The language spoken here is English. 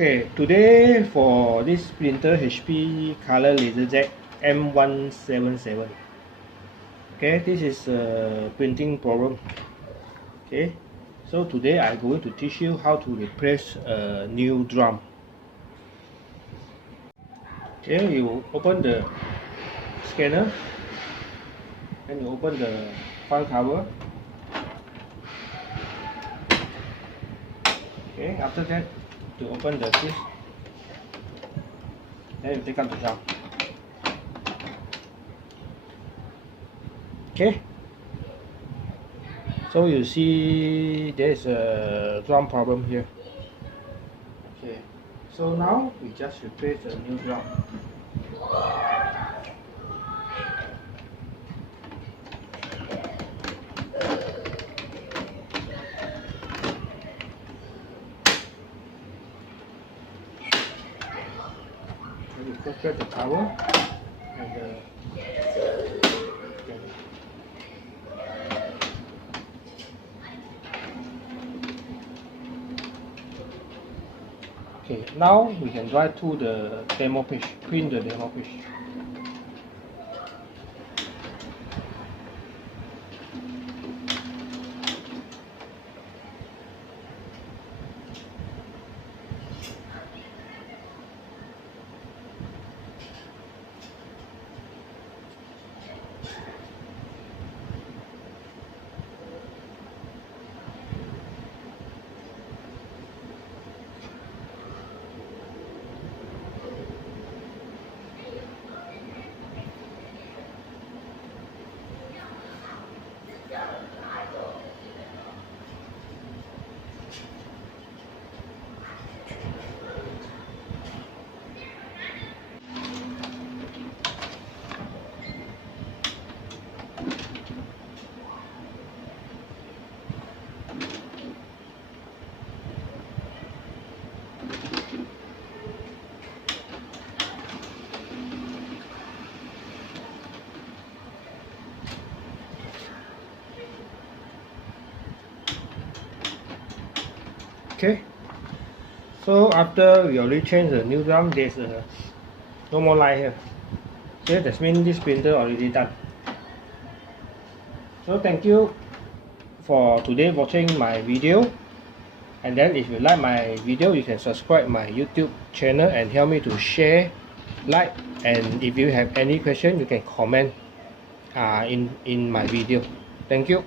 Okay, today for this printer HP color laserjet m177. Okay, this is a printing problem. Okay, so today I'm going to teach you how to replace a new drum. Okay, you open the scanner, then you open the front cover. Okay, after that you open the case, then you take out the drum. Okay, so you see there's a drum problem here. Okay, so now we just replace the new drum. You separate the cover and the okay, now we can drive to the demo page, print the demo page. Okay, so after we already changed the new drum, there's no more line here. Okay, that means this printer already done. So thank you for today watching my video, and then if you like my video, you can subscribe my YouTube channel and help me to share, like, and if you have any question, you can comment in my video. Thank you.